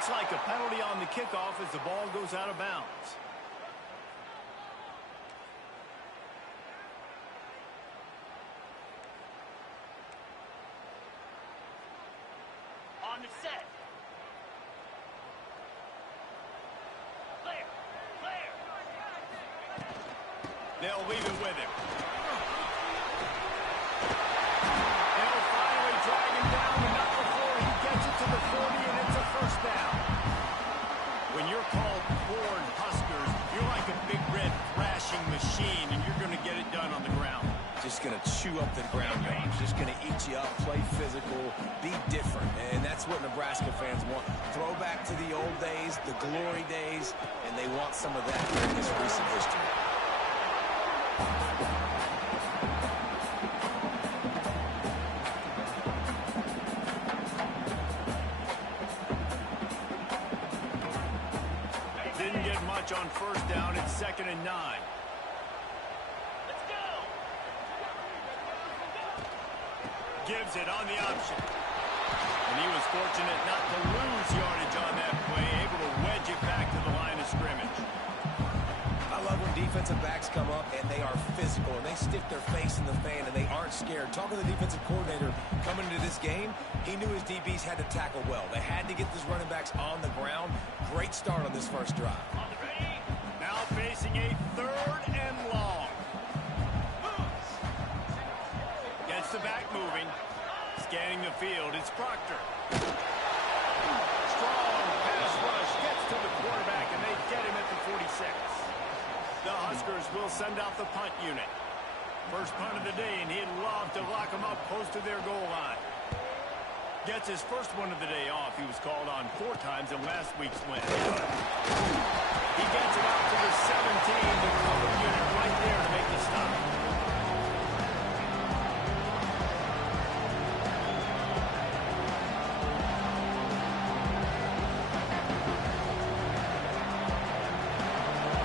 Looks like a penalty on the kickoff as the ball goes out of bounds. On the set. Player. They'll leave it with him. They'll finally drag him down, but not before he gets it to the 40, and it's a first down. When you're called Corn Huskers, you're like a big red thrashing machine, and you're going to get it done on the ground. Just going to chew up the ground yards. Just going to eat you up, play physical, be different. And that's what Nebraska fans want. Throwback to the old days, the glory days, and they want some of that in this recent history. Didn't get much on first down. It's 2nd and 9. Let's go. Gives it on the option. And he was fortunate not to lose yardage on that play, able to wedge it back to the line of scrimmage. I love when defensive backs come up and they are physical and they stick their face in the fan and they aren't scared. Talking to the defensive coordinator coming into this game, he knew his DBs had to tackle well. They had to get these running backs on the ground. Great start on this first drive. Ready? Now facing a 3rd and long. Gets the back moving. Scanning the field, it's Proctor. Strong pass rush gets to the quarterback, and they get him at the 46. The Huskers will send out the punt unit. First punt of the day, and he'd love to lock them up close to their goal line. Gets his first one of the day off. He was called on 4 times in last week's win. He gets it out to the 17. The cover unit right there to make the stop.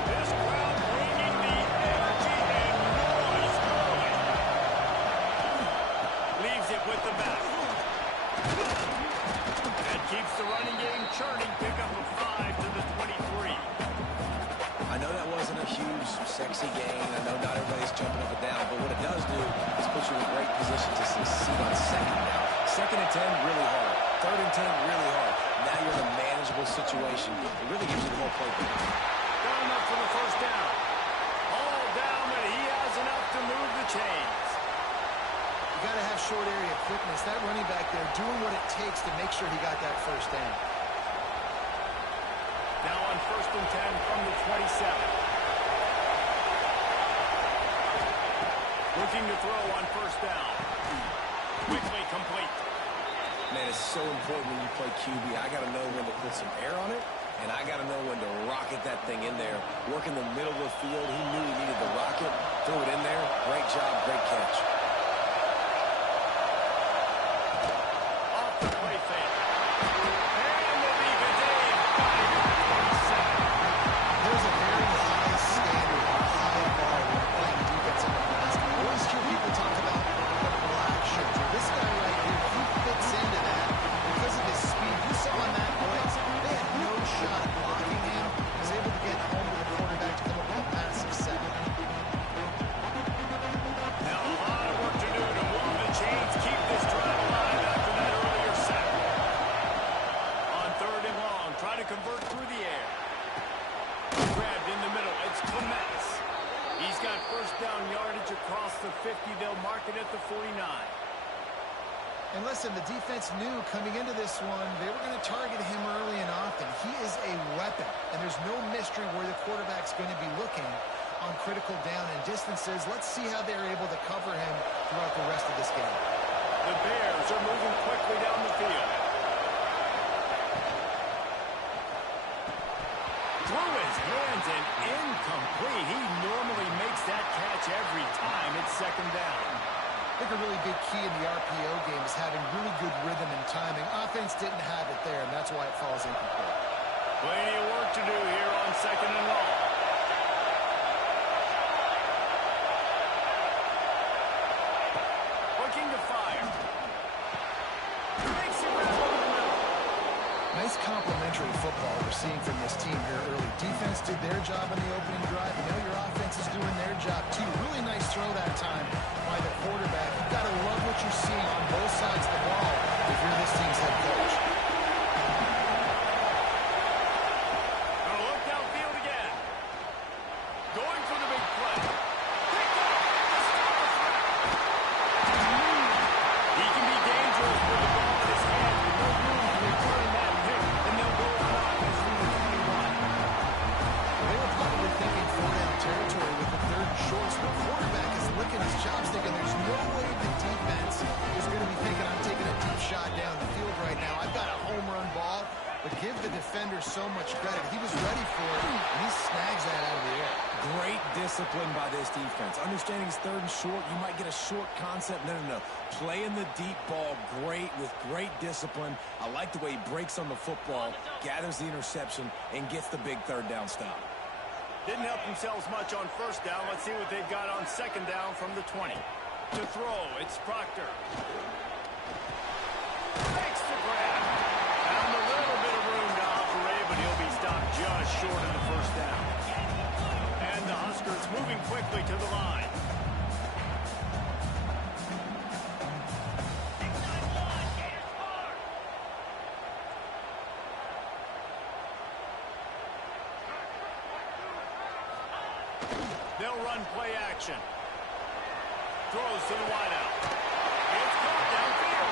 This crowd bringing the energy and noise early. Leaves it with the back. That keeps the running game churning. Pick up a 5 to the 23. I know that wasn't a huge, sexy gain. I know not everybody's jumping up and down, but what it does do is put you in a great position to succeed on 2nd down. 2nd and 10, really hard. 3rd and 10, really hard. Now you're in a manageable situation. It really gives you the whole playbook. Got enough for the first down. All down, but he has enough to move the chains. You got to have short area quickness. That running back there doing what it takes to make sure he got that first down. Now on 1st and 10 from the 27. Looking to throw on first down. Quickly complete. Man, it's so important when you play QB. I got to know when to put some air on it, and I got to know when to rocket that thing in there. Work in the middle of the field. He knew he needed the rocket. Threw it in there. Great job, great catch. Off the play fake. And the leave it in. 5-27. There's a very high standard, high bar when you're playing defensive Nebraska. You always hear people talk about the black shirt. This guy right here, he fits into that because of his speed. You saw on that blitz, they had no shot at blocking him. He was able to get home to the quarterback to come up with a massive sack. Now a lot of work to do to move the chains, keep this drive alive after that earlier sack. On 3rd and long, trying to convert through the air. Grabbed in the middle, it's Clements. He's got first down yardage across the 50. They'll mark it at the 49. And listen, the defense knew coming into this one, they were going to target him early and often. He is a weapon, and there's no mystery where the quarterback's going to be looking on critical down and distances. Let's see how they're able to cover him throughout the rest of this game. The Bears are moving quickly down the field. Through his hands and incomplete. He normally makes that catch every time. It's 2nd down. I think a really big key in the RPO game is having really good rhythm and timing. Offense didn't have it there, and that's why it falls incomplete. Plenty of work to do here on 2nd and long. Looking to fire. Makes it back over the middle. nice complementary football we're seeing from this team here early. Defense did their job on the opening drive. You know your offense is doing their job too. Really nice throw that time by the quarterback. You've got to love what you're seeing on both sides of the ball if you're this team's head coach. Gonna look downfield again. Going for the big play. He can be dangerous with the ball in his hand. With no room to return that pick, and they'll go on offense through the 21. They were probably thinking four-down territory with the third and short. So the quarterback is licking his chops thinking there's no way the defense is going to be thinking I'm taking a deep shot down the field right now. I've got a home run ball, but give the defender so much credit. He was ready for it, and he snags that out of the air. Great discipline by this defense. Understanding it's third and short, you might get a short concept. No. Playing the deep ball great with great discipline. I like the way he breaks on the football, gathers the interception, and gets the big third down stop. Didn't help themselves much on first down. Let's see what they've got on second down from the 20. To throw, it's Proctor. Makes the grab. Found a little bit of room to operate, but he'll be stopped just short of the first down. And the Huskers moving quickly to the line. They'll run play action. Throws to the wideout. It's caught downfield.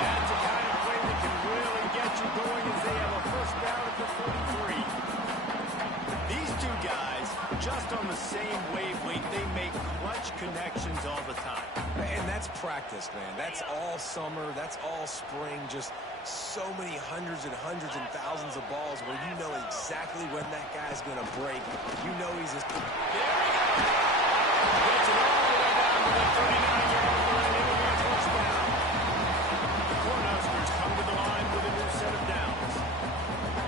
That's the kind of play that can really get you going as they have a first down at the 43. These two guys, just on the same wavelength, they make clutch connections all the time. And that's practice, man. That's all summer. That's all spring. Just so many hundreds and thousands of balls where you know exactly when that guy's going to break. You know he's just... There he goes. Gets it all the way down to the 39-yard line. It'll be a first down. The Cornhuskers come to the line with a new set of downs.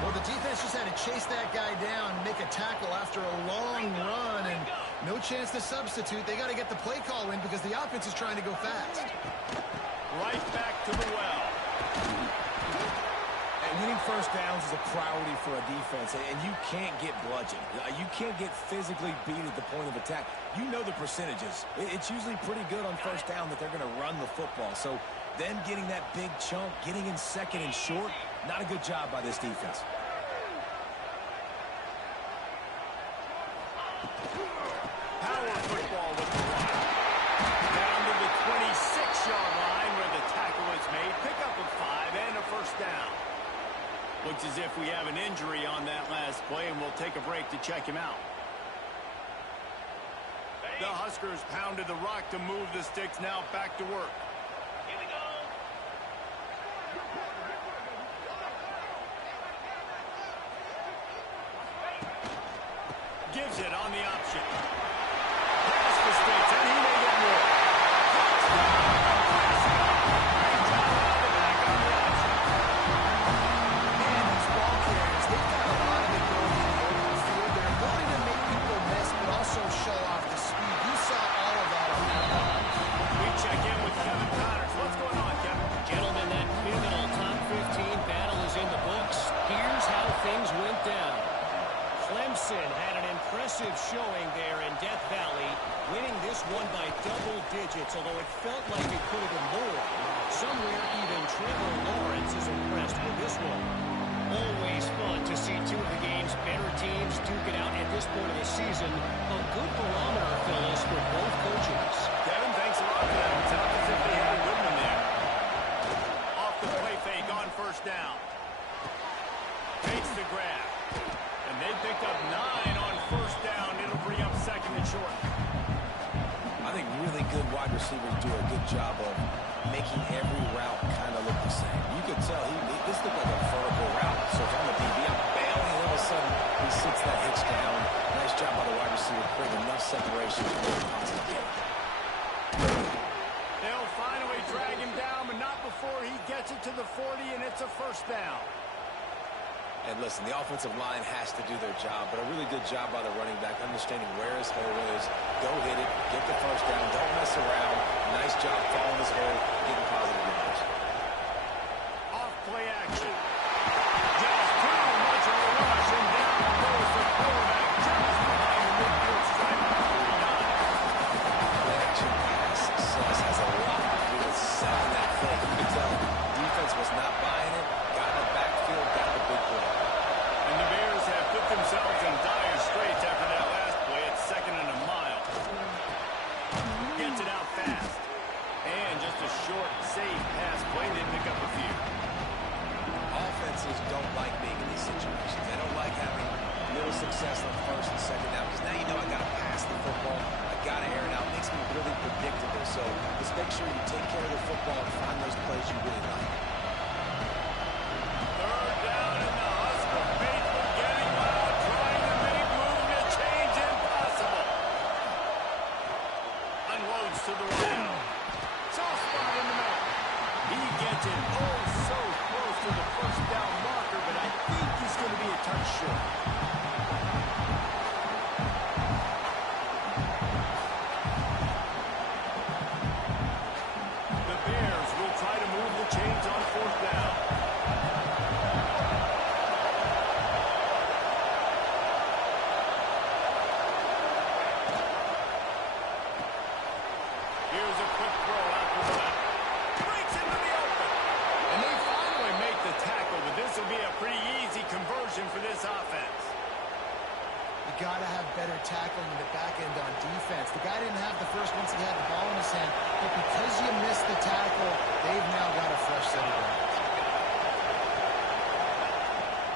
Well, the defense just had to chase that guy down, make a tackle after a long run, and no chance to substitute. They got to get the play call in because the offense is trying to go fast. Right back to the well. And winning first downs is a priority for a defense, and you can't get bludgeoned. You can't get physically beat at the point of attack. You know the percentages. It's usually pretty good on first down that they're going to run the football. So them getting that big chunk, getting in second and short, not a good job by this defense. Power football with the run. Down to the 26-yard line where the tackle is made. Pick up a 5 and a first down. Looks as if we have an injury on that last play, and we'll take a break to check him out. The Huskers pounded the rock to move the sticks. Now back to work. Here we go. Gives it on the option. Pass the sticks, and he may get more. And these ball carriers, they've got a lot of ability in the open field. They're ability to make people miss, but also show off the speed. You saw all of that on that ball. We check in with Kevin Connors. What's going on, Kevin? Gentlemen, that pivotal top 15 battle is in the books. Here's how things went down. Clemson had an impressive showing there in Death Valley, winning this one by double digits, although it felt like it could have been more. Somewhere even Trevor Lawrence is impressed with this one. Always fun to see two of the game's better teams duke it out at this point of the season. A good barometer, Phyllis, for both coaches. Kevin, thanks a lot for that. It sounds as if they had a good one there. Off the play fake on first down. Takes the grab. And they picked up 9 on first down. It'll bring up second and short. I think really good wide receivers do a good job of making every route kind of look the same. You could tell this looked like a vertical route. So if I'm a DB, I'm bailing, and all of a sudden he sits that hitch down. Nice job by the wide receiver, creating enough separation for the constant game. They'll finally drag him down, but not before he gets it to the 40, and it's a first down. And listen, the offensive line has to do their job, but a really good job by the running back, understanding where his hole is. Go hit it, get the first down, don't mess around. Nice job following his hole, getting positive yards. Off play action. safe pass play. They pick up a few. Offenses don't like being in these situations. They don't like having little success on first and second down because now you know I got to pass the football. I got to air it out. It makes me really predictable. So just make sure you take care of the football and find those plays you really like. Third down, and the Husker faithful getting loud, trying to make movement change impossible. Unloads to the right. Soft spot in the middle. He gets it so close to the first down marker, but I think he's going to be a touch short. The Bears will try to move the chains on fourth down. Here's a quick throw out to the left. Breaks into the open. And they finally make the tackle, but this will be a pretty easy conversion for this offense. You got to have better tackling in the back end on defense. The guy didn't have the first once he had the ball in his hand, but because you missed the tackle, they've now got a fresh set of downs.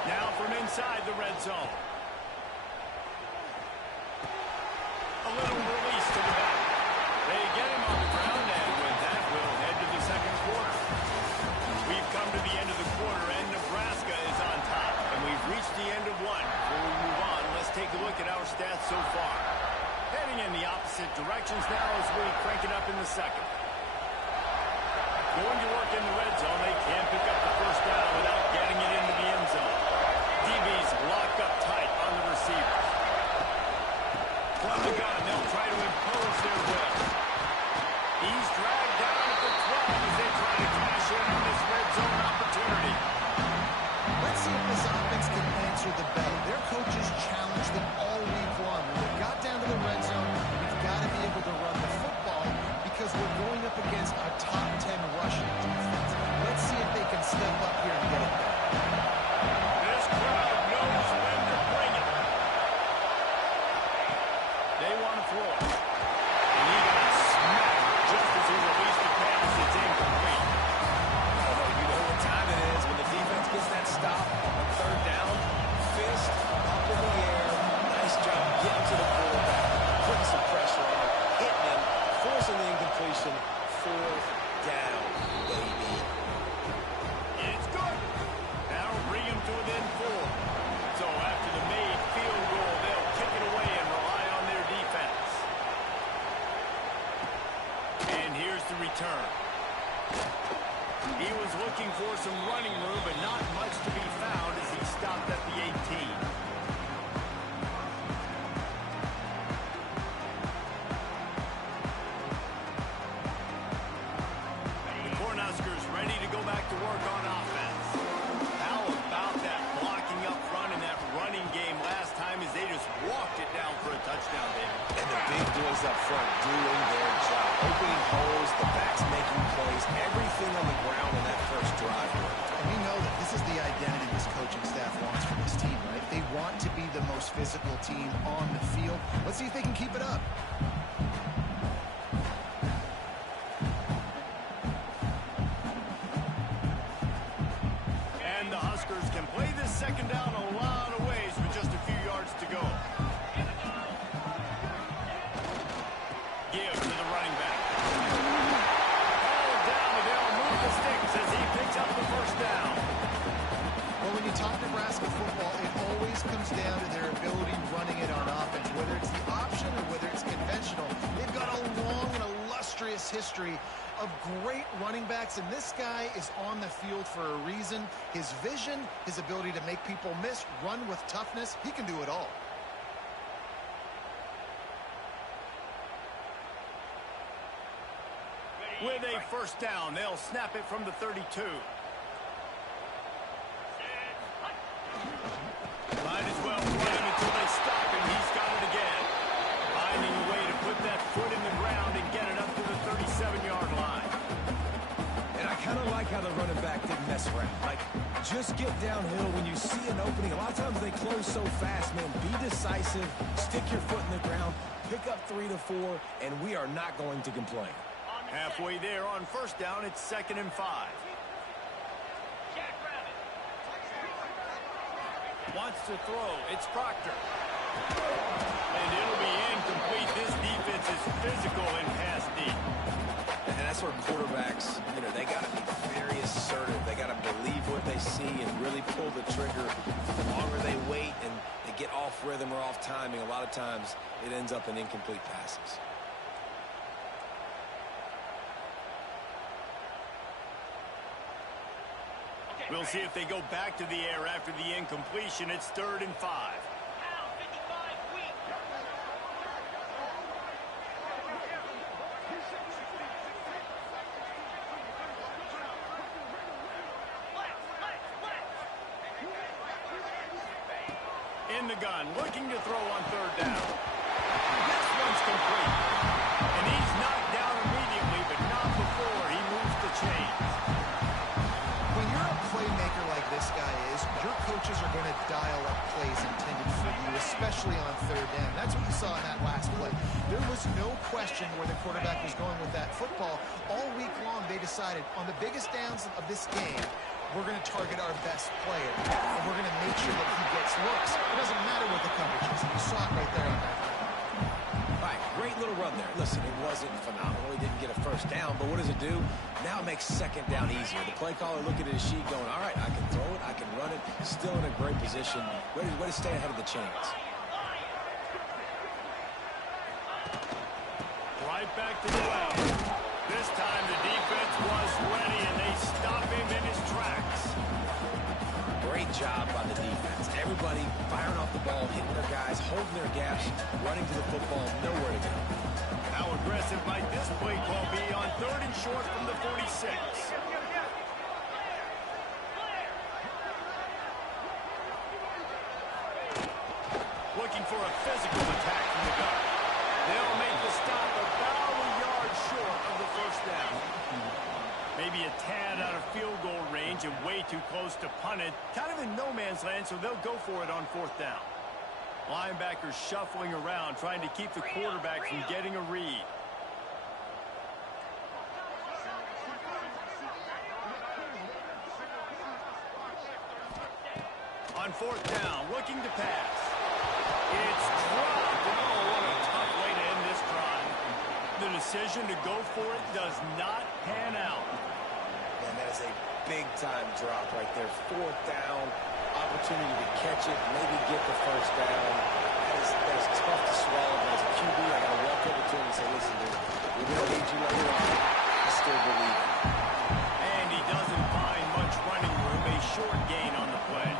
Now from inside the red zone. A little release to the back. They get him on the ground, and with that, we'll head to the second quarter. We've come to the end of the quarter, and Nebraska is on top. And we've reached the end of one. Before we move on, let's take a look at our stats so far. Heading in the opposite directions now as we crank it up in the second. Going to work in the red zone. They can't pick up the first down without getting it into the end zone. DB's locked up tight on the receivers. From the gun, they'll try to impose their will. He's dragged down at the 12 as they try to cash in on this red zone opportunity. Let's see if this offense can answer the bell. Their coaches challenged them all week long. When they got down to the red zone, we've got to be able to run the football because we're going up against a top 10 rushing defense. Let's see if they can step up here and get it done. This crowd knows when to bring it. They want to throw it. And he got smacked just as he released the pass. It's incomplete. Although you know what time it is when the defense gets that stop on third down. Fist up in the air. Nice job getting to the quarterback, putting some pressure on him, hitting him, forcing the incompletion. Fourth down, baby. It's good. Now bring him to within 4. So after the made field goal, they'll kick it away and rely on their defense. And here's the return. He was looking for some running room, but not much to be found as he stopped at the 18. The Cornhuskers ready to go back to work on offense. How about that blocking up front in that running game last time as they just walked it down for a touchdown, David? And the big boys up front doing their job. Opening holes, the backs making plays, everything on the ground in that first drive worked. And we know that this is the identity this coaching staff wants from this team, right? They want to be the most physical team on the field. Let's see if they can keep it up. And the Huskers can play this second down a lot of ways with just a few yards to go. Give to the running back. Called down, and they'll move the sticks as he picks up the first down. Well, when you talk Nebraska football, it always comes down to their ability running it on offense, whether it's the option or whether it's conventional. They've got a long and illustrious history of great running backs, and this guy is on the field for a reason. His vision, his ability to make people miss, run with toughness, he can do it all. With a first down, they'll snap it from the 32. Might as well run him until they stop him. He's got it again. Finding a way to put that foot in the ground and get it up to the 37-yard line. And I kind of like how the running back didn't mess around. Like, just get downhill when you see an opening. A lot of times they close so fast, man. Be decisive, stick your foot in the ground, pick up 3 to 4, and we are not going to complain. On Halfway there on first down, it's 2nd and 5. Wants to throw. It's Proctor. And it'll be incomplete. This defense is physical and pass deep. And that's where quarterbacks, they got to be very assertive. They got to believe what they see and really pull the trigger. The longer they wait and they get off rhythm or off timing, a lot of times it ends up in incomplete passes. We'll see if they go back to the air after the incompletion. It's 3rd and 5. In the gun, looking to throw on 3rd down. This one's complete. And he's knocked down immediately, but not before he moves the chains. When you're a playmaker like this guy is, your coaches are going to dial up plays intended for you, especially on 3rd down. That's what you saw in that last play. There was no question where the quarterback was going with that football. All week long, they decided on the biggest downs of this game, we're going to target our best player, and we're going to make sure that he gets looks. It doesn't matter what the coverage is. You saw it right there on that. All right, great little run there. Listen, it wasn't phenomenal. He didn't get a first down, but what does it do? Now it makes 2nd down easier. The play caller looking at his sheet going, all right, I can throw it, I can run it. Still in a great position. Way to stay ahead of the chains. Right back to the well. This time the defense was ready, and they stop him in his tracks. Great job by the defense. Everybody firing off the ball, hitting their guys, holding their gaps, running to the football, nowhere to go. How aggressive might this play call be on 3rd and short from the 46? Looking for a physical attack from the guard. They'll make the stop about a yard short of the first down. Maybe a tad out of field goal range and way too close to punt it. Kind of in no man's land, so they'll go for it on 4th down. Linebackers shuffling around, trying to keep the quarterback from getting a read. On 4th down, looking to pass. It's dropped. Oh, what a tough way to end this drive. The decision to go for it does not pan out. Man, that is a big-time drop right there. 4th down, opportunity to catch it, maybe get the first down. That is tough to swallow, but as a QB, I got to walk over to him and say, listen, dude, we're going to need you later on. I still believe it. And he doesn't find much running room. A short gain on the play.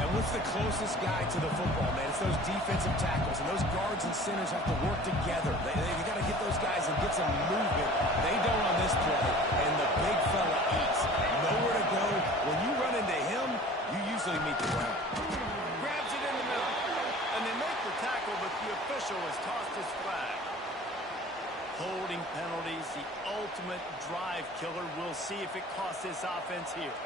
And what's the closest guy to the football, man? It's those defensive tackles, and those guards and centers have to work together. They got to get those guys and get some movement. They don't on this play, and the big fella eats. Nowhere to go. When you run into him, you usually meet the ground. Grabs it in the middle. And they make the tackle, but the official has tossed his flag. Holding penalties, the ultimate drive killer. We'll see if it costs this offense here.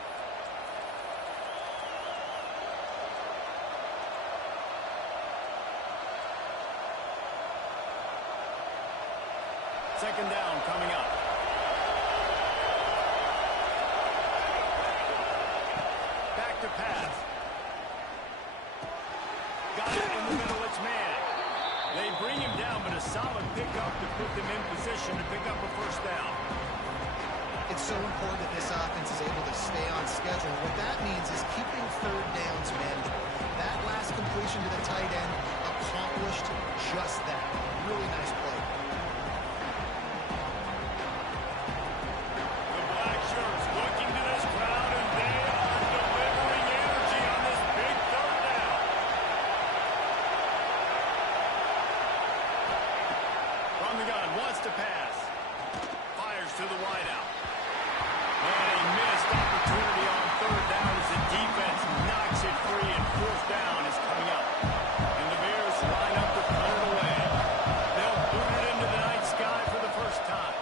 Second down coming up. Back to pass. Got it in the middle, it's man. They bring him down, but a solid pickup to put them in position to pick up a first down. It's so important that this offense is able to stay on schedule. What that means is keeping 3rd downs manageable. That last completion to the tight end accomplished just that. Really nice play. The black shirts looking to this crowd, and they are delivering energy on this big 3rd down. From the gun, wants to pass. Fires to the wideout. And a missed opportunity on 3rd down as the defense knocks it free, and 4th down is coming up. And the Bears line up to punt it away. They'll boot it into the night sky for the first time.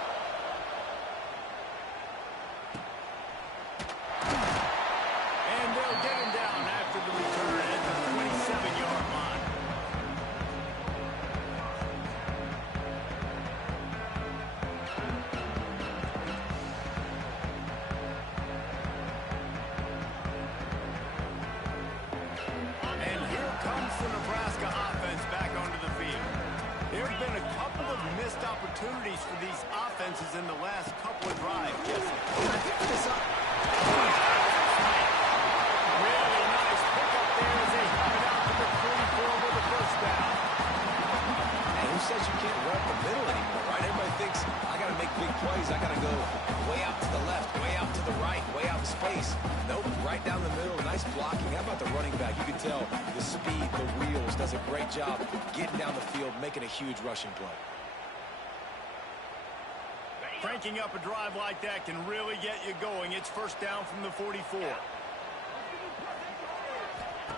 And they'll get him down after the return at the 27-yard line. opportunities for these offenses in the last couple of drives. Yes. I think this up. Really nice pickup there as they have it out to the 44 with the first down. Hey, who says you can't run the middle anymore, right? Everybody thinks, I got to make big plays. I got to go way out to the left, way out to the right, way out in space. Nope, right down the middle. Nice blocking. How about the running back? You can tell the speed, the wheels, does a great job getting down the field, making a huge rushing play. Cranking up a drive like that can really get you going. It's first down from the 44.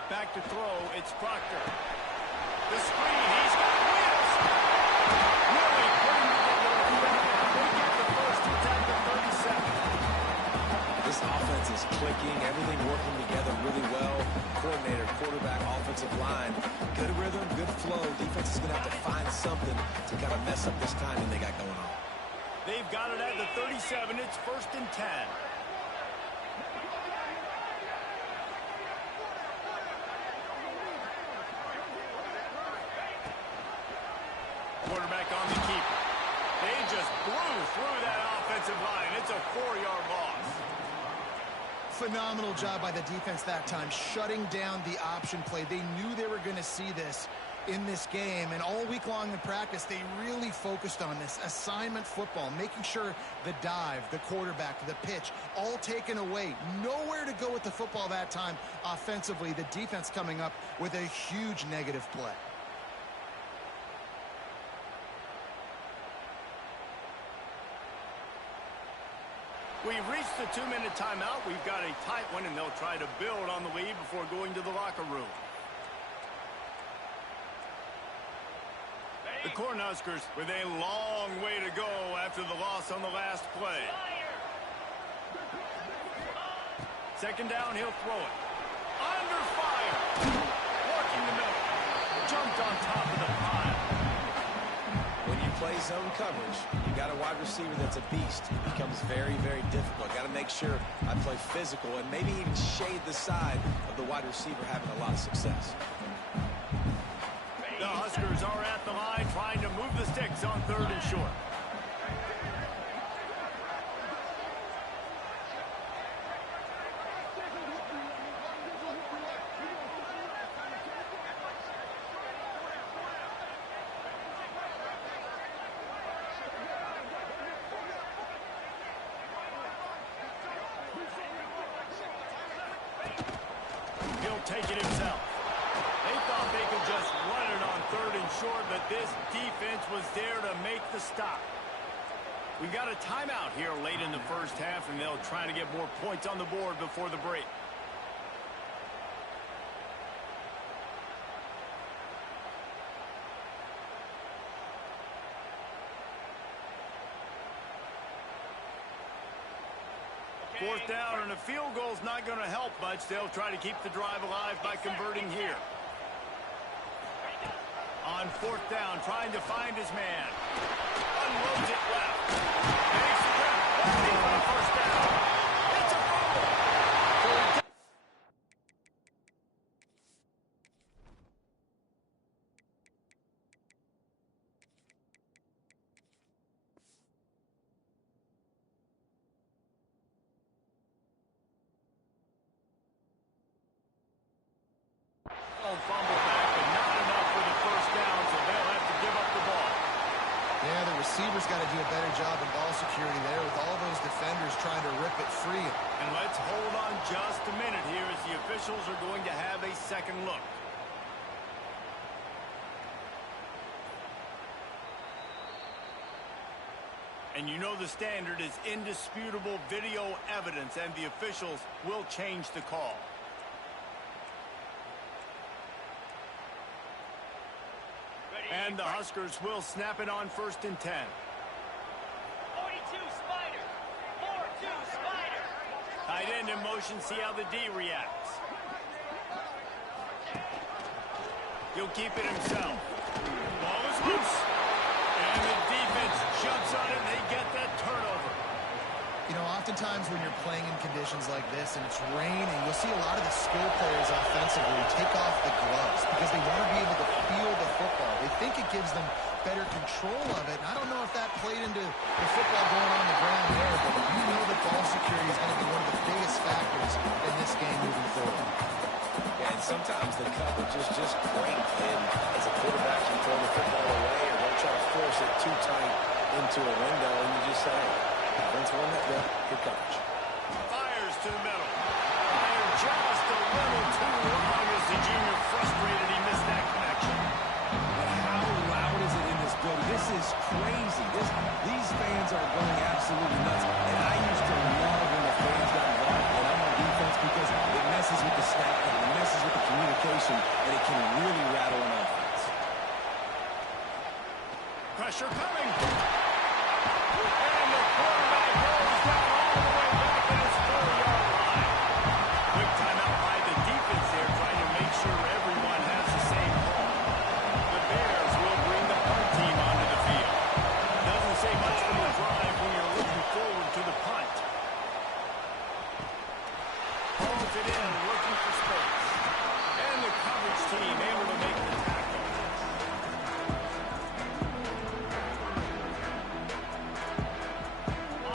Back to throw, it's Proctor. The screen, he's got wheels. Really putting together a third. They get the first, it's at the 37. This offense is clicking, everything working together really well. Coordinator, quarterback, offensive line, good rhythm, good flow. Defense is going to have to find something to kind of mess up this timing they got going on. They've got it at the 37. It's first and 10. Quarterback on the keeper. They just blew through that offensive line. It's a 4-yard loss. Phenomenal job by the defense that time, shutting down the option play. They knew they were going to see this in this game, and all week long in practice, they really focused on this assignment football, making sure the dive, the quarterback, the pitch, all taken away. Nowhere to go with the football that time offensively. The defense coming up with a huge negative play. We've reached the 2-minute timeout. We've got a tight one, and they'll try to build on the lead before going to the locker room. The Cornhuskers with a long way to go after the loss on the last play. Second down, he'll throw it. Under fire. Working the middle. Jumped on top of the pile. When you play zone coverage, you got a wide receiver that's a beast. It becomes very, very difficult. Got to make sure I play physical and maybe even shade the side of the wide receiver having a lot of success. The Huskers are at the line trying to move the sticks on 3rd and short. He'll take it himself. They thought they could just run it on 3rd and short, but this defense was there to make the stop. We've got a timeout here late in the first half, and they'll try to get more points on the board before the break. Fourth down, and a field goal's not going to help much. They'll try to keep the drive alive by converting here. On 4th down, trying to find his man. Unloads it left. Makes the grip. Waiting for the first down. It's a fumble. Fumble back, but not enough for the first down, so they'll have to give up the ball. Yeah, the receivers got to do a better job in ball security there with all those defenders trying to rip it free. And let's hold on just a minute here as the officials are going to have a second look. And you know the standard is indisputable video evidence, and the officials will change the call. And the Huskers will snap it on 1st and 10. 42 Spider. 4-2 Spider. Tight end in motion, see how the D reacts. He'll keep it himself. Ball is loose. And the defense jumps on it, and they get that turnover. You know, oftentimes when you're playing in conditions like this and it's raining, you'll see a lot of the skill players offensively take off the gloves because they want to be able to feel the football. They think it gives them better control of it. And I don't know if that played into the football going on the ground there, but you know that ball security is going to be one of the biggest factors in this game moving forward. Yeah, and sometimes the coverage is just great. And as a quarterback, you throw the football away or don't try to force it too tight into a window, and you just say, defense won that good. Good coverage. Fires to the middle. Fired just a little too long as the junior frustrated. He missed that connection. But how loud is it in this building? This is crazy. These fans are going absolutely nuts. And I used to love when the fans got involved when I'm on defense because it messes with the snap, it messes with the communication, and it can really rattle an offense. Pressure coming. And the quarterback goes down all the way back to his 4-yard line. Quick timeout by the defense there, trying to make sure everyone has the same call. The Bears will bring the punt team onto the field. Doesn't say much from the drive when you're looking forward to the punt. Holds it in, looking for space. And the coverage team able to make the tackle.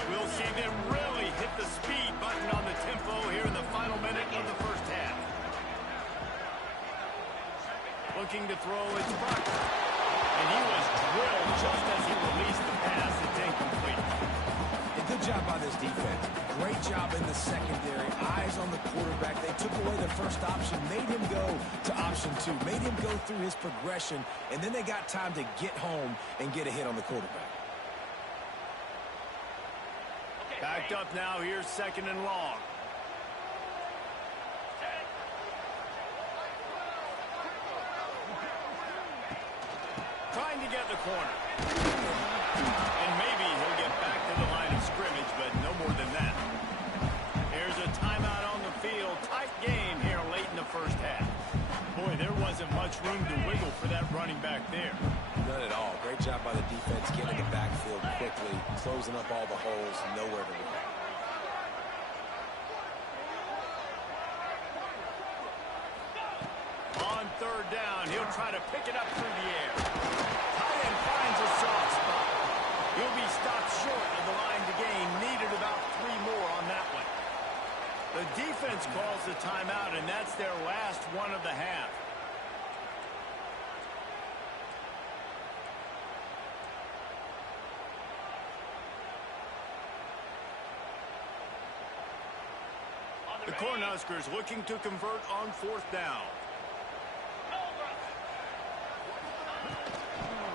We'll see them really hit the speed button on the tempo here in the final minute of the first half. Looking to throw, it's Proctor. And he was drilled just as he released the pass. It's incomplete. And good job by this defense. Great job in the secondary. Eyes on the quarterback. They took away the first option, made him go to option 2, made him go through his progression, and then they got time to get home and get a hit on the quarterback. Backed up now, here's 2nd and long. Trying to get the corner. And maybe he'll get back to the line of scrimmage, but no more than that. Here's a timeout on the field. Tight game here late in the first half. Boy, there wasn't much room to wiggle for that running back there. None at all. Great job by the defense getting the backfield quickly, closing up all the holes, nowhere to run. On 3rd down, he'll try to pick it up through the air. Tight end finds a soft spot. He'll be stopped short of the line to gain. Needed about 3 more on that one. The defense calls the timeout, and that's their last one of the half. The Cornhuskers looking to convert on 4th down.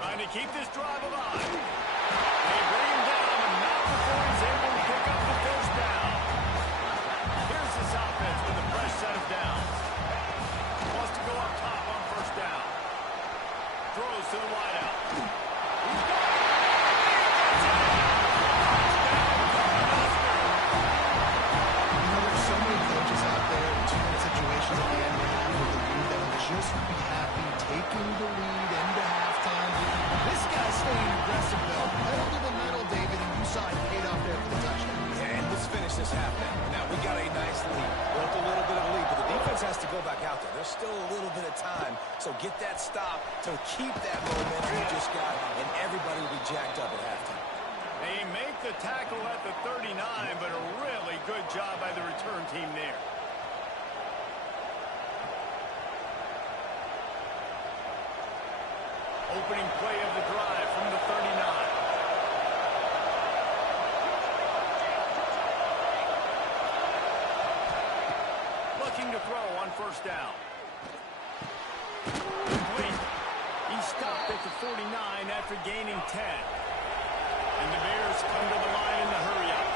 Trying to keep this drive alive. They bring him down, and not before he's able to pick up the first down. Here's this offense with a fresh set of downs. Wants to go up top on 1st down. Throws to the wideout. He's got it. There's so many coaches out there in 2-minute situations at the end of the half of the lead that will just be happy taking the lead into halftime. This guy's staying aggressive, though. Pedal to the metal, David, and you saw it paid off there for the touchdown. Yeah, and let's finish this half now. Now, we got a nice lead. Built a little bit of a lead, but the defense has to go back out there. There's still a little bit of time, so get that stop to keep that momentum you just got, and everybody will be jacked up at halftime. They make the tackle at the 39, but a really good job by the return team there. Opening play of the drive from the 39. Looking to throw on 1st down. Complete. He stopped at the 49 after gaining 10. And the Bears come to the line in the hurry-up.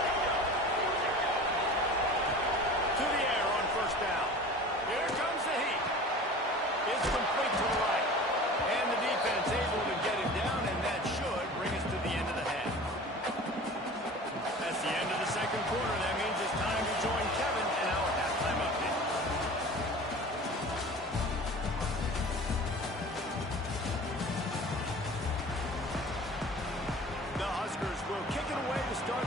To the air on 1st down. Here comes the heat. It's complete to the right. And the defense able to get him down, and that should bring us to the end of the half. That's the end of the 2nd quarter. That means it's time to join Kevin and our halftime update. The Huskers will kick it away to start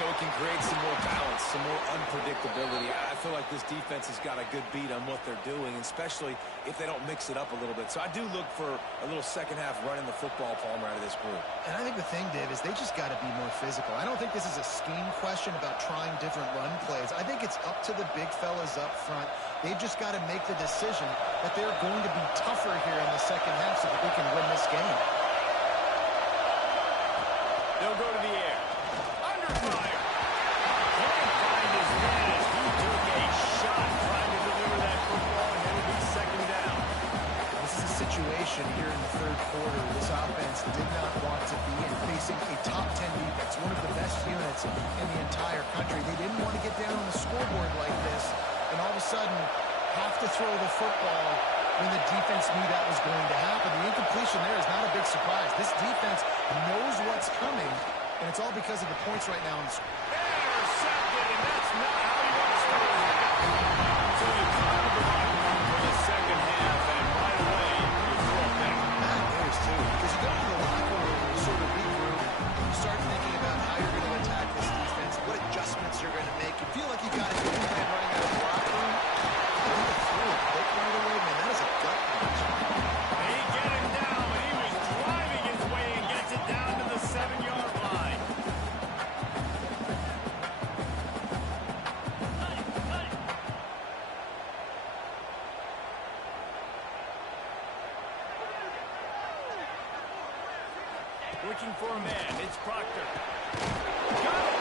so it can create some more balance, some more unpredictability. I feel like this defense has got a good beat on what they're doing, especially if they don't mix it up a little bit. So I do look for a little second half running the football, Palmer, out of this group. And I think the thing, Dave, is they just got to be more physical. I don't think this is a scheme question about trying different run plays. I think it's up to the big fellas up front. They've just got to make the decision that they're going to be tougher here in the second half so that they can win this game. They'll go to the air. Under fire. Can't find his man as he took a shot trying to deliver that football, and it'll be second down. This is a situation here in the third quarter. This offense did not want to be in, facing a top 10 defense, one of the best units in the entire country. They didn't want to get down on the scoreboard like this, and all of a sudden have to throw the football when the defense knew that was going to happen. The incompletion there is not a big surprise. This defense knows what's coming, and it's all because of the points right now. Intercepted, and that's not how you want to start it. So you try to provide room for the second half, and right away, you throw it back. That is too, because you go to the locker room, you sort of regroup, you start thinking about how you're going to attack this defense, what adjustments you're going to make. You feel like you've got a game plan running out of the locker room. Right away, man, that is a gut punch. They get him down, and he was driving his way and gets it down to the 7-yard line. Looking for a man, it's Proctor. Got it!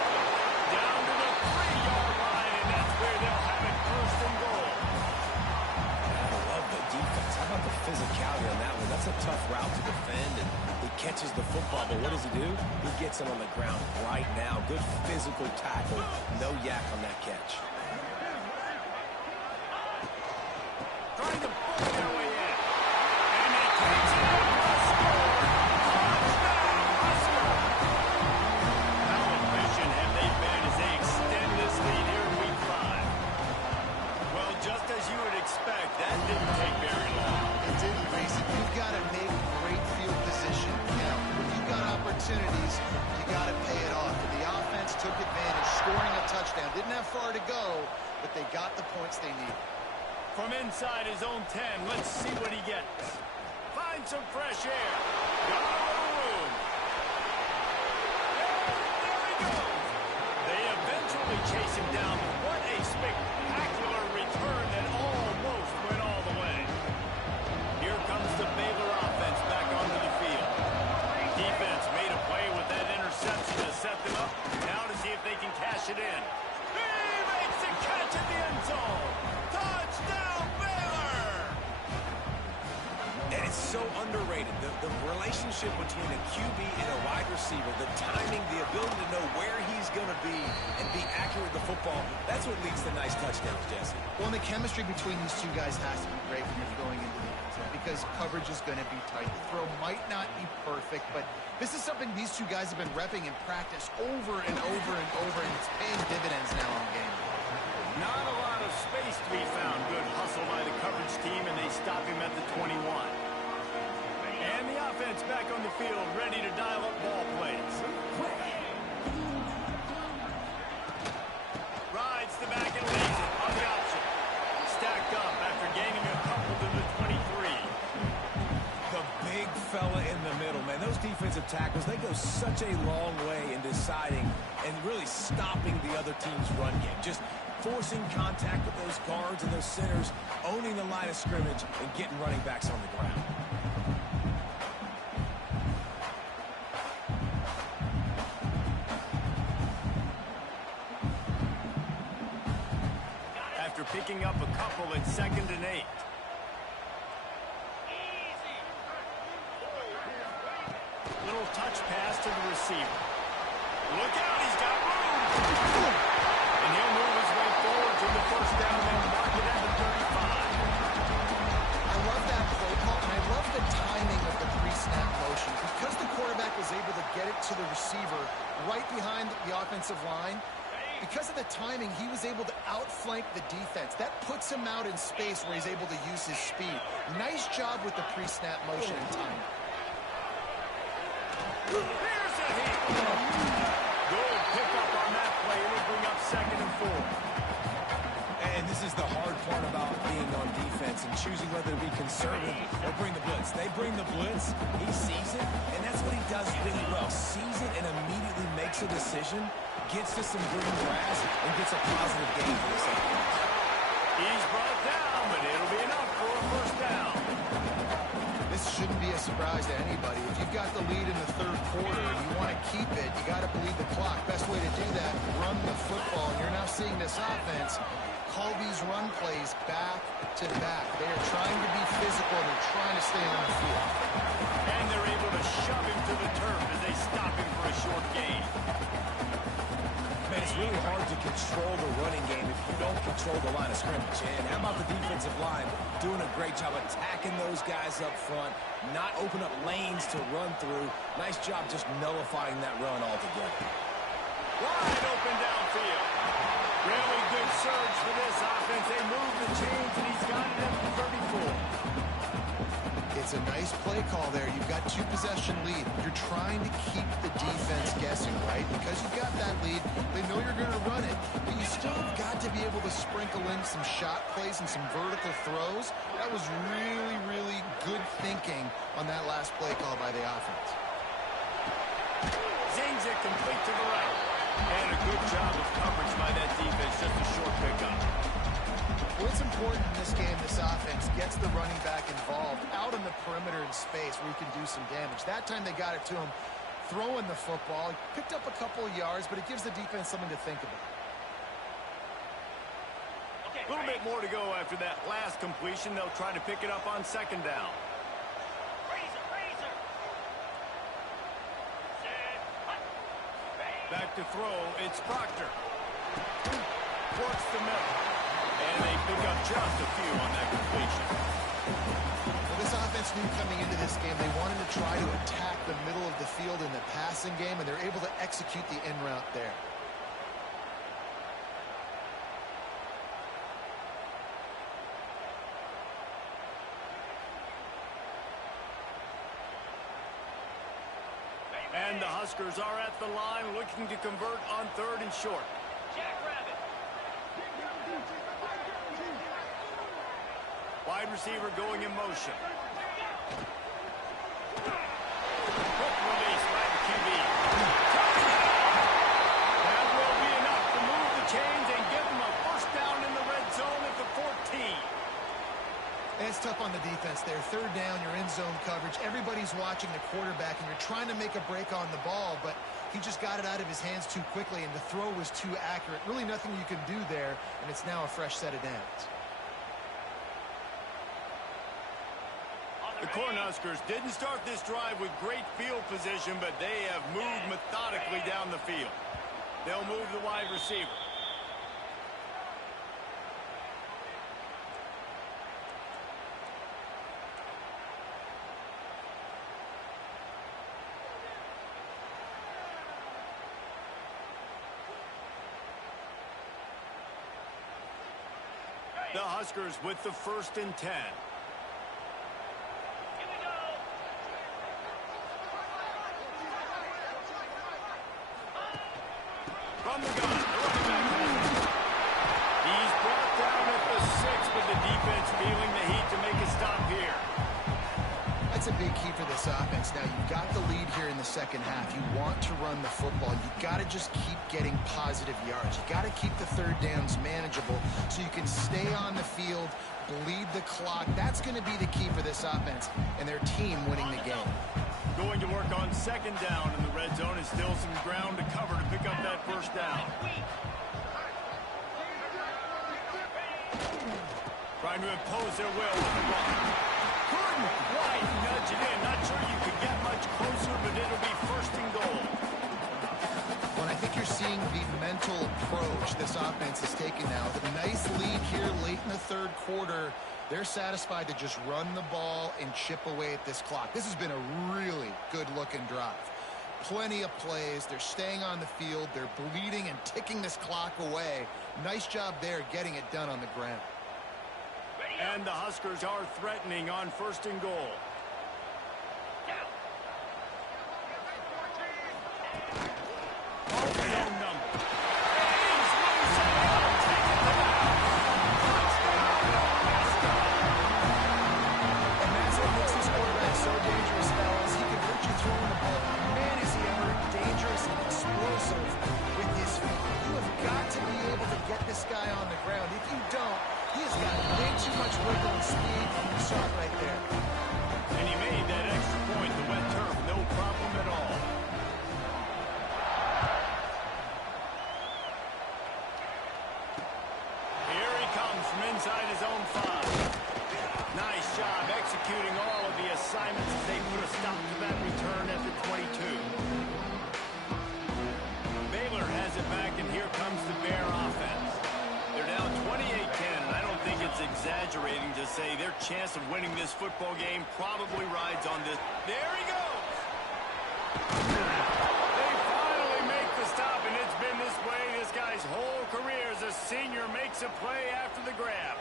Down to the 3-yard line, and that's where they'll have it, first and goal. I love the defense. How about the physicality on that one? That's a tough route to defend, and he catches the football, but what does he do? He gets him on the ground right now. Good physical tackle. No yak on that catch. Trying to pull their way in. And they catch it out for a score. Touchdown, Husker! How efficient have they been as they extend this lead here in week 5? Well, just as you would expect, that didn't take very long. It didn't, Grayson. You've got to make great field position count. When you've got opportunities, you got to pay it off. And the offense took advantage, scoring a touchdown. Didn't have far to go, but they got the points they needed. From inside his own 10, let's see what he gets. Find some fresh air. Got a little room. There he goes. They eventually chase him down. What a spectacular return that almost went all the way. Here comes the Baylor offense back onto the field. Defense made a play with that interception to set them up. Now to see if they can cash it in. He makes the catch in the end zone. Touchdown, Baylor! And it's so underrated. The relationship between a QB and a wide receiver, the timing, the ability to know where he's going to be and be accurate with the football, that's what leads to nice touchdowns, Jesse. Well, and the chemistry between these two guys has to be great when you're throwing into the end zone because coverage is going to be tight. The throw might not be perfect, but this is something these two guys have been repping in practice over and over and over, and it's paying dividends now in game. Not a lot of space to be found. Good hustle by the coverage team, and they stop him at the 21. And the offense back on the field, ready to dial up ball plays. Rides the back and leads it on the option. Stacked up after gaining a couple to the 23. The big fella in the middle, man. Those defensive tackles, they go such a long way in deciding and really stopping the other team's run game. Just forcing contact with those guards and those centers, owning the line of scrimmage, and getting running backs on the ground. After picking up a couple at 2nd and 8. Little touch pass to the receiver. Look out, he's got room! And he'll move his way forward to the first down and mark it at the 35. I love that play call, and I love the timing of the pre-snap motion. Because the quarterback was able to get it to the receiver right behind the offensive line, because of the timing, he was able to outflank the defense. That puts him out in space where he's able to use his speed. Nice job with the pre-snap motion and timing. Here's a hit. Good pickup on that offense. They bring the blitz. He sees it, and that's what he does really well. Sees it and immediately makes a decision, gets to some green grass, and gets a positive gain for this offense. He's brought down, but it'll be enough for a first down. This shouldn't be a surprise to anybody. If you've got the lead in the third quarter and you want to keep it, you got to bleed the clock. Best way to do that, run the football. And you're now seeing this offense call these run plays back to back. They are trying to be physical. They're trying to stay on the field. And they're able to shove him to the turf as they stop him for a short gain. Man, it's really hard to control the running game if you don't control the line of scrimmage. And how about the defensive line doing a great job attacking those guys up front, not open up lanes to run through. Nice job just nullifying that run altogether. Wide open downfield. Really good surge for this offense. They move the chains, and he's got it at the 34. It's a nice play call there. You've got 2-possession lead. You're trying to keep the defense guessing, right? Because you've got that lead, they know you're going to run it. But you still have got to be able to sprinkle in some shot plays and some vertical throws. That was really, really good thinking on that last play call by the offense. Zings it complete to the right. And a good job of coverage by that defense. Just a short pickup. Well, it's important in this game, this offense gets the running back involved out on the perimeter in space where he can do some damage. That time they got it to him throwing the football. He picked up a couple of yards, but it gives the defense something to think about. A little bit more to go after that last completion. They'll try to pick it up on second down. Back to throw, it's Proctor. Works the middle. And they pick up just a few on that completion. Well, this offense knew coming into this game they wanted to try to attack the middle of the field in the passing game, and they're able to execute the in route there. And the Huskers are at the line looking to convert on third and short. Wide receiver going in motion. Quick release by the QB. That will be enough to move the chains and give them a first down in the red zone at the 14. It's tough on the defense there. Third down, you're in zone coverage. Everybody's watching the quarterback, and you're trying to make a break on the ball, but he just got it out of his hands too quickly, and the throw was too accurate. Really nothing you can do there, and it's now a fresh set of downs. The Cornhuskers didn't start this drive with great field position, but they have moved methodically down the field. They'll move the wide receiver. The Huskers with the 1st and 10. From the gun, the running back. He's brought down at the 6, but the defense feeling the heat to make a stop here. That's a big key for this offense. Now, you've got the lead here in the second half. You want to run the football. You've got to just keep getting positive yards. You've got to keep the third downs manageable so you can stay on the field, bleed the clock. That's going to be the key for this offense and their team winning the game. Going to work on second down in the red zone and still some ground to cover to pick up that first down. Trying to impose their will on the run. Couldn't quite nudge it in. Not sure you could get much closer, but it'll be 1st and goal. Well, I think you're seeing the mental approach this offense is taking now. The nice lead here late in the third quarter. They're satisfied to just run the ball and chip away at this clock. This has been a really good-looking drive. Plenty of plays. They're staying on the field. They're bleeding and ticking this clock away. Nice job there getting it done on the ground. And the Huskers are threatening on 1st and goal. shot right there. And he made that extra point. The wet turf, no problem at all. Here he comes from inside his own 5. Nice job executing all of the assignments as they put a stop to that return at the 22. Baylor has it back, and here comes the Bear offense. They're down 28-10, and I don't think it's exaggerating to say their chance of winning this football game probably rides on this. There he goes! They finally make the stop, and it's been this way this guy's whole career as a senior makes a play after the grab.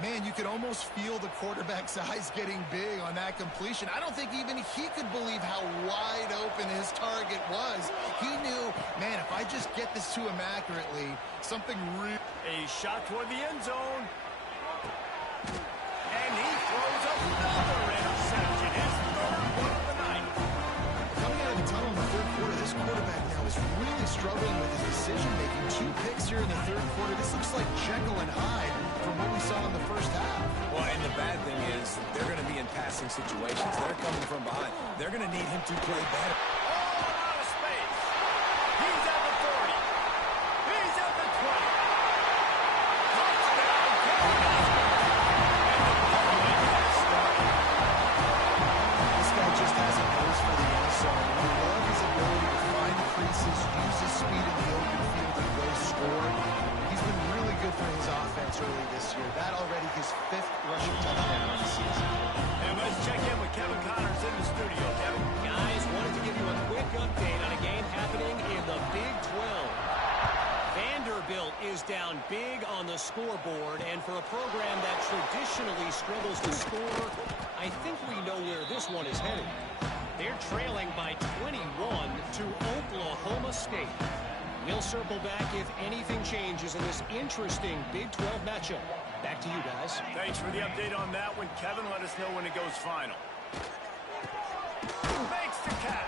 Man, you could almost feel the quarterback's eyes getting big on that completion. I don't think even he could believe how wide open his target was. He knew, man, if I just get this to him accurately, something real. A shot toward the end zone. And he throws another interception. His third one of the night. Coming out of the tunnel in the third quarter, this quarterback now is really struggling with his decision-making. 2 picks here in the third quarter. This looks like Jekyll and Hyde from what we saw in the first half. Well, and the bad thing is they're going to be in passing situations. They're coming from behind. They're going to need him to play better. All out of space. He's at the 40. He's at the 20. Touchdown, Carolina. And the penalty has started. This guy just has a nose for the end zone. We love his ability to find creases, use his speed in the open field, and go score. He's been really good for his offense early this year. That already his 5th rushing touchdown of the season. And let's check in with Kevin Connors in the studio. Kevin. Guys, wanted to give you a quick update on a game happening in the Big 12. Vanderbilt is down big on the scoreboard, and for a program that traditionally struggles to score, I think we know where this one is headed. They're trailing by 21 to Oklahoma State. We'll circle back if anything changes in this interesting Big 12 matchup. Back to you guys. Thanks for the update on that one, Kevin. Let us know when it goes final. Makes the catch.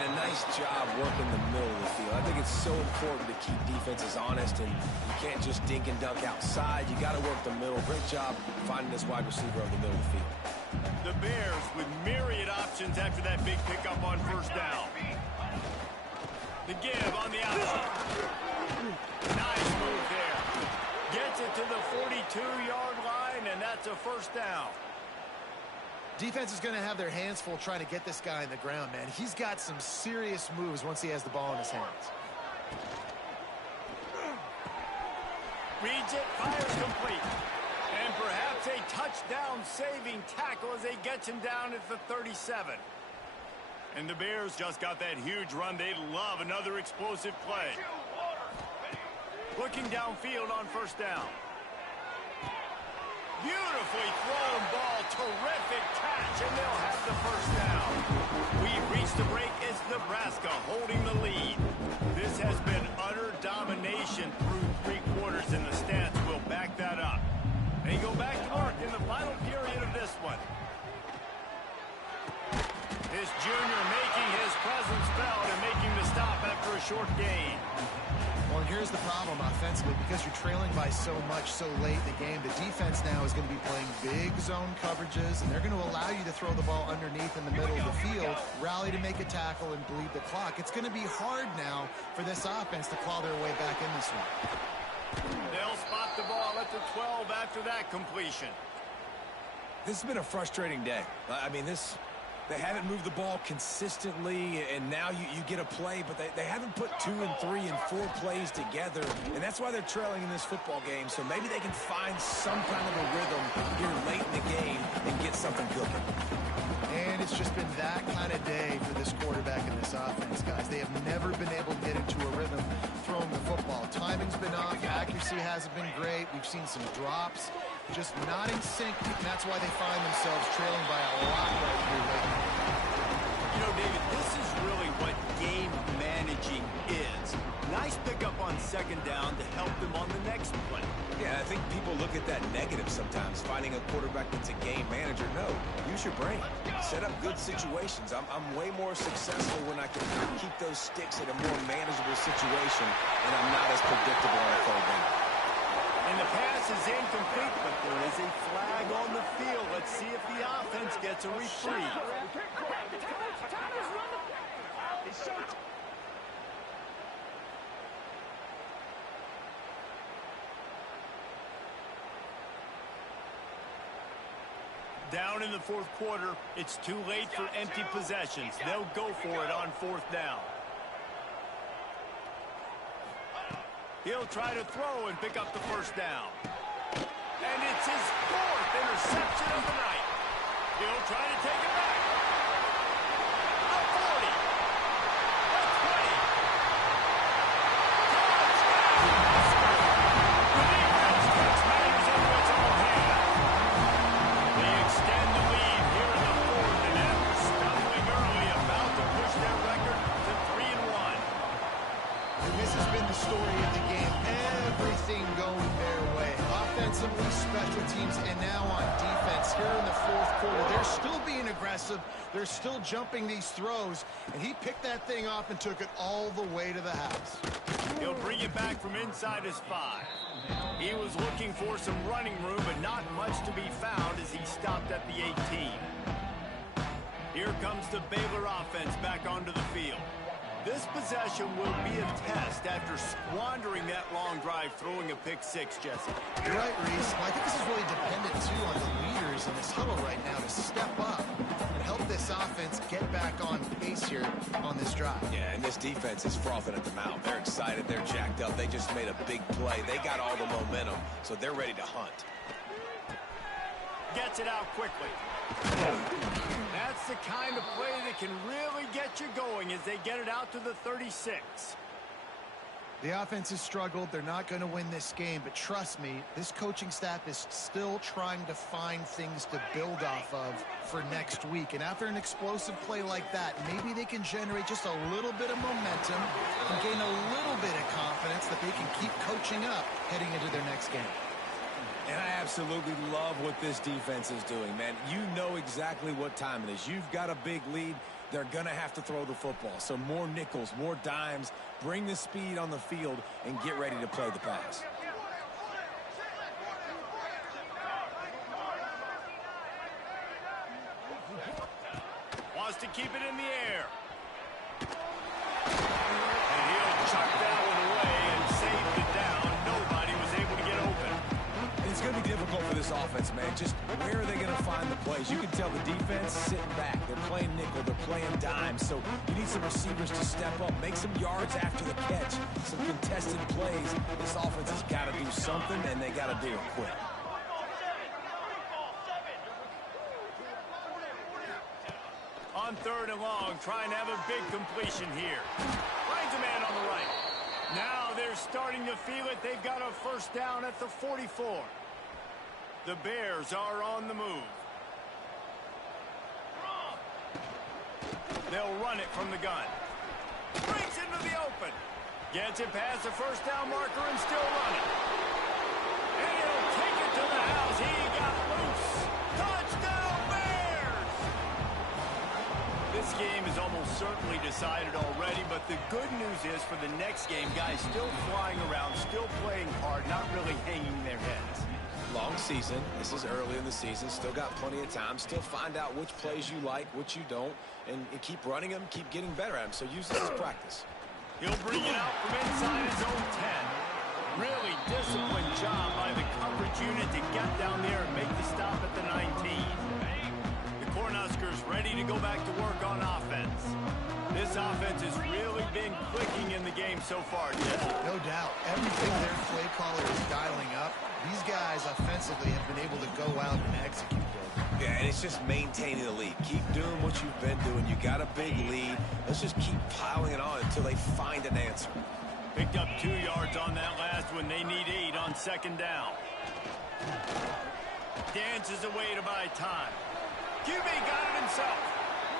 And a nice job working the middle of the field. I think it's so important to keep defenses honest, and you can't just dink and dunk outside. You got to work the middle. Great job finding this wide receiver over the middle of the field. The Bears with myriad options after that big pickup on first down. The give on the outside. Nice move there. Gets it to the 42-yard line, and that's a first down. Defense is going to have their hands full trying to get this guy in the ground, man. He's got some serious moves once he has the ball in his hands. Reads it, fires complete. And perhaps a touchdown-saving tackle as they get him down at the 37. And the Bears just got that huge run. They'd love another explosive play. Looking downfield on first down. Beautifully thrown ball. Terrific catch, and they'll have the first down. We've reached the break. It's Nebraska holding the lead. This has been utter domination through 3 quarters, and the stats will back that up. They go back to work in the final period of this one. This junior making his presence felt and making the stop after a short gain. Well, and here's the problem offensively. Because you're trailing by so much so late in the game, the defense now is going to be playing big zone coverages, and they're going to allow you to throw the ball underneath in the middle of the field, rally to make a tackle, and bleed the clock. It's going to be hard now for this offense to claw their way back in this one. They'll spot the ball at the 12 after that completion. This has been a frustrating day. I mean, they haven't moved the ball consistently, and now you get a play, but they haven't put 2 and 3 and 4 plays together, and that's why they're trailing in this football game. So maybe they can find some kind of a rhythm here late in the game and get something cooking. And it's just been that kind of day for this quarterback and this offense, guys. They have never been able to get into a rhythm throwing the football. Timing's been off. Accuracy hasn't been great. We've seen some drops. Just not in sync, and that's why they find themselves trailing by a lot right here late. You know, David, this is really what game managing is. Nice pickup on second down to help them on the next play. Yeah, I think people look at that negative sometimes, finding a quarterback that's a game manager. No, use your brain. Set up good situations. I'm way more successful when I can keep those sticks in a more manageable situation, and I'm not as predictable on a third down. And the pass is incomplete, but there is a flag on the field. Let's see if the offense gets a reprieve. Down in the fourth quarter, it's too late for empty possessions. They'll go for it on fourth down. He'll try to throw and pick up the first down. And it's his fourth interception of the night. He'll try to take it back. The 40. The 20. Touchdown! The defense puts matters into its own hands. They extend the lead here in the fourth, and after stumbling early, about to push their record to 3-1. And this has been the story of the game. Everything going their way. Offensively, special teams, and now on defense here in the fourth quarter. They're still being aggressive. They're still jumping these throws. And he picked that thing off and took it all the way to the house. He'll bring it back from inside his 5. He was looking for some running room, but not much to be found as he stopped at the 18. Here comes the Baylor offense back onto the field. This possession will be a test after squandering that long drive, throwing a pick-6, Jesse. You're right, Reese. Well, I think this is really dependent, too, on the leaders in this huddle right now to step up and help this offense get back on pace here on this drive. Yeah, and this defense is frothing at the mouth. They're excited. They're jacked up. They just made a big play. They got all the momentum, so they're ready to hunt. Gets it out quickly. That's the kind of play that can really get you going as they get it out to the 36. The offense has struggled. They're not going to win this game, but trust me, this coaching staff is still trying to find things to build off of for next week. And after an explosive play like that, maybe they can generate just a little bit of momentum and gain a little bit of confidence that they can keep coaching up heading into their next game. And I absolutely love what this defense is doing, man. You know exactly what time it is. You've got a big lead. They're going to have to throw the football. So more nickels, more dimes, bring the speed on the field, and get ready to play the pass. Wants to keep it in the air. And he'll chuck that one away and save the down. Nobody was able to get open. It's going to be difficult for this offense, man. Just where are they going to find the plays? You can tell the defense sitting back. They're playing nickel. They're playing dime. So you need some receivers to step up, make some yards after the catch, some contested plays. This offense has got to do something, and they got to do it quick. On 3rd and long, trying to have a big completion here. Finds a man on the right. Now they're starting to feel it. They've got a first down at the 44. The Bears are on the move. They'll run it from the gun. Breaks into the open. Gets it past the first down marker and still running. And he'll take it to the house. He got loose. Touchdown Bears! This game is almost certainly decided already, but the good news is for the next game, guys still flying around, still playing hard, not really hanging their heads. Long season. This is early in the season. Still got plenty of time. Still find out which plays you like, which you don't, and keep running them, keep getting better at them. So use this as practice. He'll bring it out from inside his own 10. Really disciplined job by the coverage unit to get down there and make the stop at the 19. The Cornhuskers ready to go back to work on offense. This offense has really been clicking in the game so far, Jeff. No doubt. Everything their play caller is dialing up, these guys offensively have been able to go out and execute those. Yeah, and it's just maintaining the lead. Keep doing what you've been doing. You got a big lead. Let's just keep piling it on until they find an answer. Picked up 2 yards on that last one. They need 8 on 2nd down. Dances away to buy time. QB got it himself.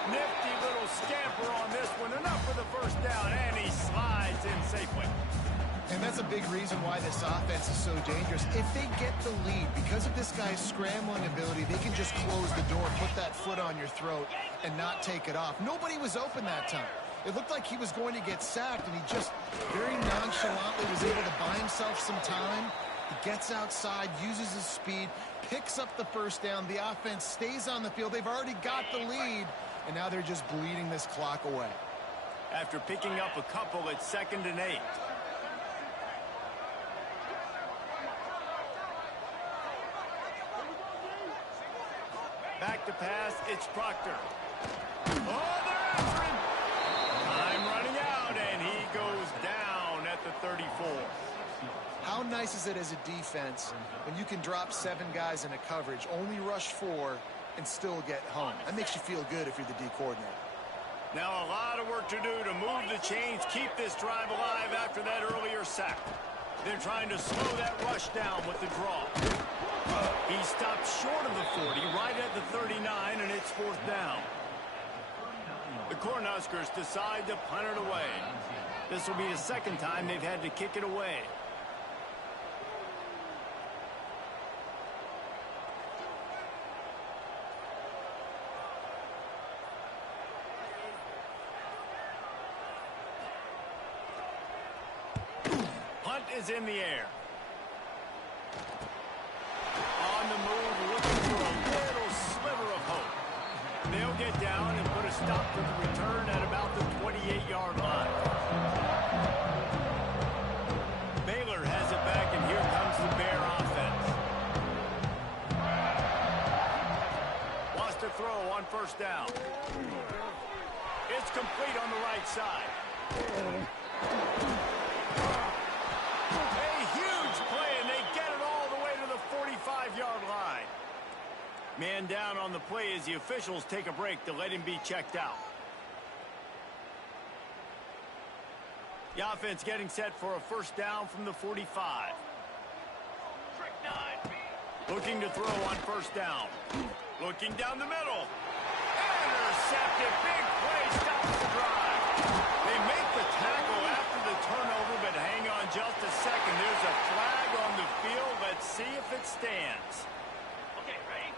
Nifty little scamper on this one. Enough for the first down, and he slides in safely. And that's a big reason why this offense is so dangerous. If they get the lead, because of this guy's scrambling ability, they can just close the door, put that foot on your throat, and not take it off. Nobody was open that time. It looked like he was going to get sacked, and he just very nonchalantly was able to buy himself some time He gets outside, uses his speed, picks up the first down. The offense stays on the field. They've already got the lead, and now they're just bleeding this clock away. After picking up a couple, it's 2nd and 8. Back to pass, it's Proctor. Oh, they're after him! Time running out, and he goes down at the 34. How nice is it as a defense when you can drop 7 guys in a coverage, only rush 4, and still get home? That makes you feel good if you're the D coordinator. Now a lot of work to do to move the chains, keep this drive alive after that earlier sack. They're trying to slow that rush down with the draw. He stopped short of the 40, right at the 39, and it's 4th down. The Cornhuskers decide to punt it away. This will be the 2nd time they've had to kick it away. Punt is in the air. On the move, looking for a little sliver of hope. They'll get down and put a stop to the return at about the 28-yard line. Baylor has it back, and here comes the Bear offense. Wants to throw on 1st down. It's complete on the right side. A huge play, and they get it all the way to the 45-yard line. Man down on the play as the officials take a break to let him be checked out. The offense getting set for a 1st down from the 45. Looking to throw on 1st down. Looking down the middle. Intercepted. Big play stops the drive. They make the tackle after the turnover, but hang on just a second. There's a flag on the field. Let's see if it stands. Okay, ready?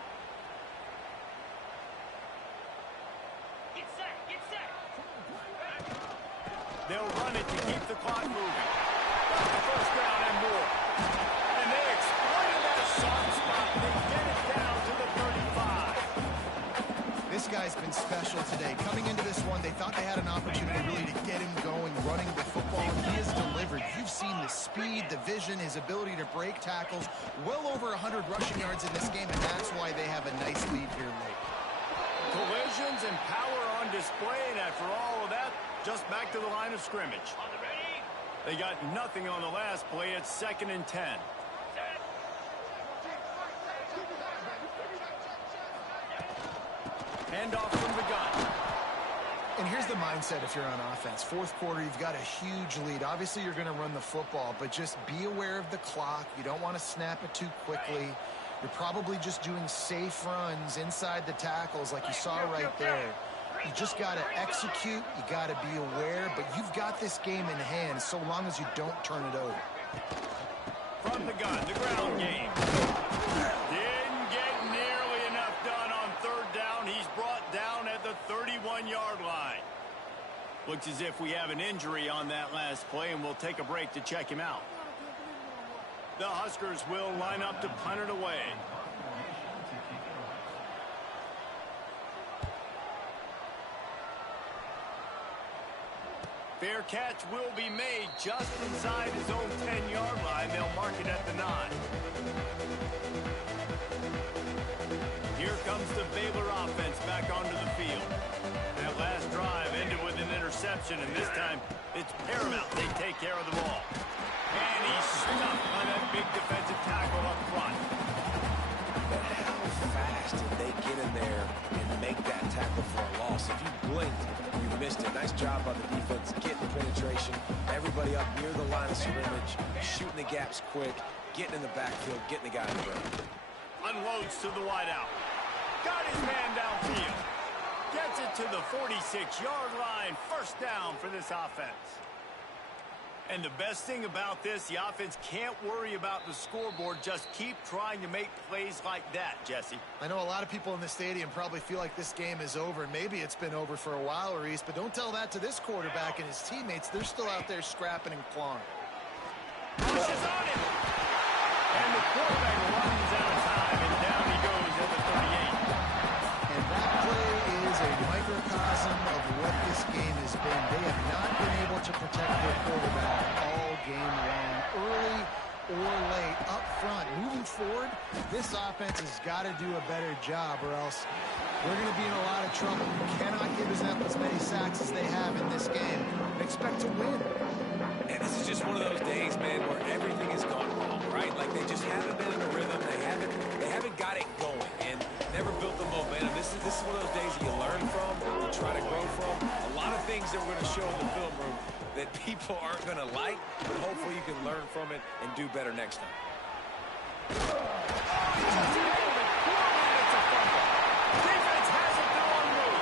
Get set, get set. They'll run it to keep the clock moving. Got the 1st down and more. And they exploited that soft spot. They get it down to the 35. This guy's been special today. Coming into this one, they thought they had an opportunity really to get him going, running the football, and he has delivered. You've seen the speed, the vision, his ability to break tackles. Well over 100 rushing yards in this game, and that's why they have a nice lead here late. Collisions and power on display, and after all of that, just back to the line of scrimmage. On the ready? They got nothing on the last play. It's 2nd and 10. Set. Handoff from the gun. And here's the mindset if you're on offense. 4th quarter, you've got a huge lead. Obviously, you're going to run the football, but just be aware of the clock. You don't want to snap it too quickly. You're probably just doing safe runs inside the tackles like you saw right there. You just got to execute. You got to be aware, but you've got this game in hand so long as you don't turn it over. From the gun, the ground game. Didn't get nearly enough done on 3rd down. He's brought down at the 31-yard line. Looks as if we have an injury on that last play, and we'll take a break to check him out. The Huskers will line up to punt it away. Fair catch will be made just inside his own 10-yard line. They'll mark it at the 9. Here comes the Baylor offense back onto the field. That last drive ended with an interception, and this time it's paramount they take care of the ball. And he's stuck on that big defensive tackle up front. But how fast did they get in there and make that tackle for a loss? If you blinked, you missed it. Nice job by the defense, getting penetration. Everybody up near the line of scrimmage, shooting the gaps quick, getting in the backfield, getting the guy in the road. Unloads to the wideout. Got his man downfield. Gets it to the 46-yard line. 1st down for this offense. And the best thing about this, the offense can't worry about the scoreboard. Just keep trying to make plays like that, Jesse. I know a lot of people in the stadium probably feel like this game is over. Maybe it's been over for a while, Reese, but don't tell that to this quarterback and his teammates. They're still out there scrapping and clawing. Pushes on him. And the quarterback runs out of time, and down he goes at the 38. And that play is a microcosm of what this game has been. They have not been able to protect their quarterback all game long, early or late, up front. Moving forward, this offense has got to do a better job, or else we're going to be in a lot of trouble. You cannot give up as many sacks as they have in this game and expect to win. And this is just one of those days, man, where everything has gone wrong, right? Like they just haven't been in a rhythm. They haven't got it going and never built the momentum. This is one of those days that you learn from, you try to grow from. A lot of things that we're going to show in the film room that people aren't going to like, but hopefully you can learn from it and do better next time. Defense has it now on move.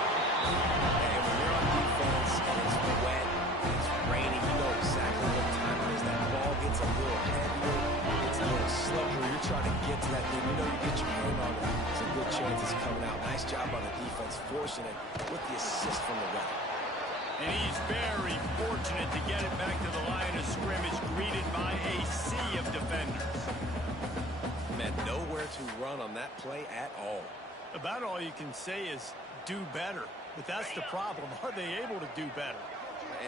And when you're on defense and it's wet, it's raining, you know exactly what time it is. That ball gets a little heavier, it's a little slippery. You're trying to get to that thing. You know you get your hand on it. There's a good chance it's coming out. Nice job on the defense, forcing it with the assist from the weather. And he's very fortunate to get it back to the line of scrimmage, greeted by a sea of defenders. Man, nowhere to run on that play at all. About all you can say is do better. But that's the problem. Are they able to do better?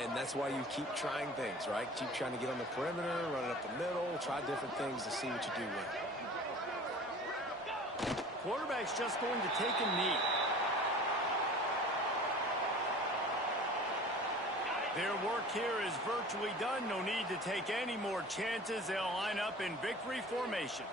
And that's why you keep trying things, right? Keep trying to get on the perimeter, run it up the middle, try different things to see what you do with it. Quarterback's just going to take a knee. Their work here is virtually done. No need to take any more chances. They'll line up in victory formation.